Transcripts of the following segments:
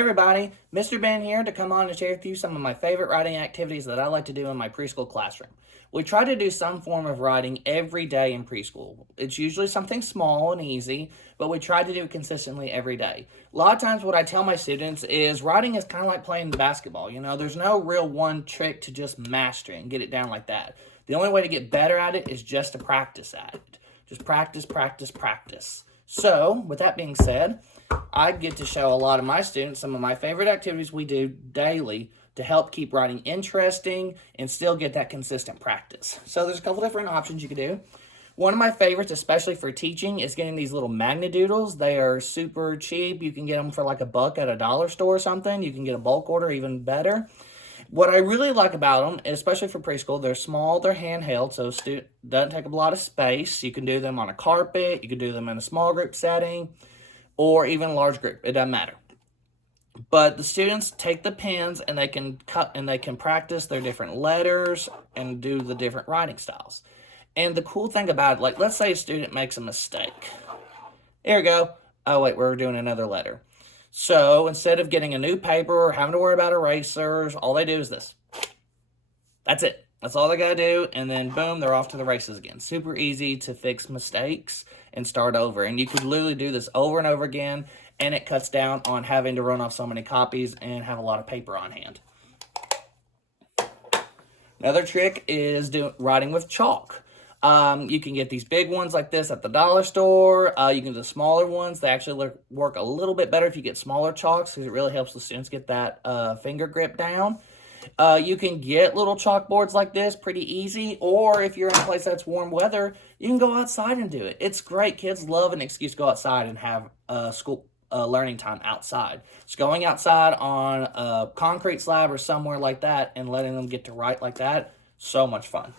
Everybody, Mr. Ben here to come on and share with you some of my favorite writing activities that I like to do in my preschool classroom. We try to do some form of writing every day in preschool. It's usually something small and easy, but we try to do it consistently every day. A lot of times what I tell my students is writing is kind of like playing basketball. There's no real one trick to just master it and get it down like that. The only way to get better at it is just to practice at it. Just practice, practice, practice. So, with that being said, I get to show a lot of my students some of my favorite activities we do daily to help keep writing interesting and still get that consistent practice. So there's a couple different options you can do. One of my favorites, especially for teaching, is getting these little Magna Doodles. They are super cheap. You can get them for like $1 at a dollar store or something. You can get a bulk order, even better. What I really like about them, especially for preschool, they're small, they're handheld, so it doesn't take up a lot of space. You can do them on a carpet, you can do them in a small group setting, or even a large group. It doesn't matter. But the students take the pens and they can cut and they can practice their different letters and do the different writing styles. And the cool thing about it, like let's say a student makes a mistake. Here we go. Oh wait, we're doing another letter. So instead of getting a new paper or having to worry about erasers, all they do is this. That's it. That's all they got to do. And then boom, they're off to the races again. Super easy to fix mistakes and start over. And you could literally do this over and over again. And it cuts down on having to run off so many copies and have a lot of paper on hand. Another trick is writing with chalk. You can get these big ones like this at the dollar store. You can do the smaller ones. They actually work a little bit better if you get smaller chalks because it really helps the students get that finger grip down. You can get little chalkboards like this pretty easy, or if you're in a place that's warm weather, you can go outside and do it. It's great. Kids love an excuse to go outside and have school learning time outside. Just going outside on a concrete slab or somewhere like that and letting them get to write like that, so much fun.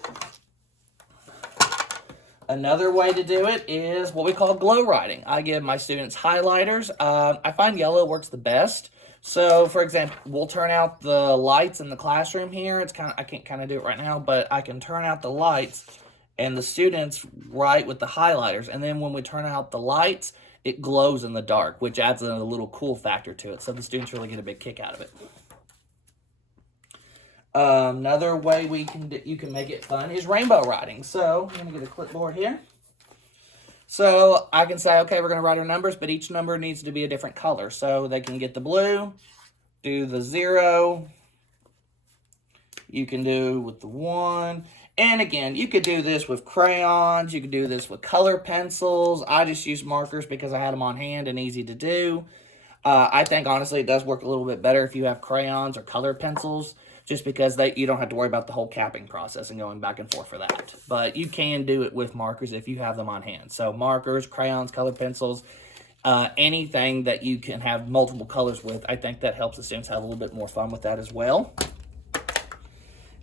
Another way to do it is what we call glow writing. I give my students highlighters. I find yellow works the best. So, for example, we'll turn out the lights in the classroom here. I can't kind of do it right now, but I can turn out the lights and the students write with the highlighters. And then when we turn out the lights, it glows in the dark, which adds a little cool factor to it. So the students really get a big kick out of it. Another way you can make it fun is rainbow writing. So I'm going to get a clipboard here. So I can say, okay, we're going to write our numbers, but each number needs to be a different color. So they can get the blue, do the 0. You can do with the 1. And again, you could do this with crayons. You could do this with color pencils. I just use markers because I had them on hand and easy to do. I think, honestly, it does work a little bit better if you have crayons or color pencils, just because you don't have to worry about the whole capping process and going back and forth for that. But you can do it with markers if you have them on hand. So markers, crayons, color pencils, anything that you can have multiple colors with, I think that helps the students have a little bit more fun with that as well.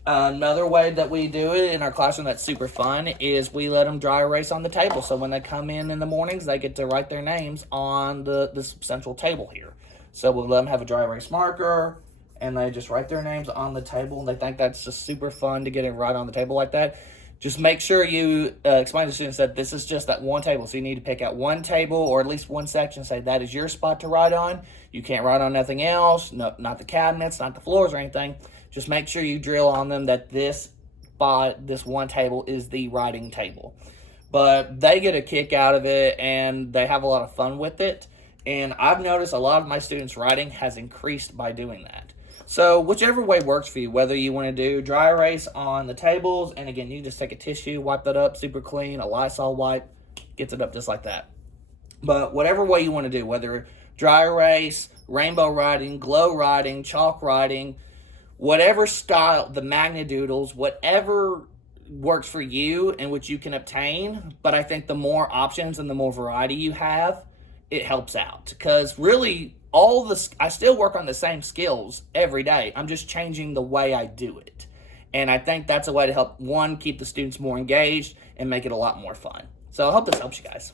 Another way that we do it in our classroom that's super fun is we let them dry erase on the table. So when they come in the mornings, they get to write their names on this central table here. So we'll let them have a dry erase marker, and they just write their names on the table. And they think that's just super fun to get it right on the table like that. Just make sure you explain to the students that this is just that one table. So you need to pick out one table or at least one section, say that is your spot to write on. You can't write on nothing else, not the cabinets, not the floors or anything. Just make sure you drill on them that this one table is the writing table. But they get a kick out of it and they have a lot of fun with it. And I've noticed a lot of my students' writing has increased by doing that. So whichever way works for you, whether you want to do dry erase on the tables, and again, you just take a tissue, wipe that up super clean, a Lysol wipe, gets it up just like that. But whatever way you want to do, whether dry erase, rainbow writing, glow writing, chalk writing, whatever style, the Magna Doodles, whatever works for you and which you can obtain. But I think the more options and the more variety you have, it helps out. Because really, I still work on the same skills every day. I'm just changing the way I do it. And I think that's a way to help, one, keep the students more engaged and make it a lot more fun. So I hope this helps you guys.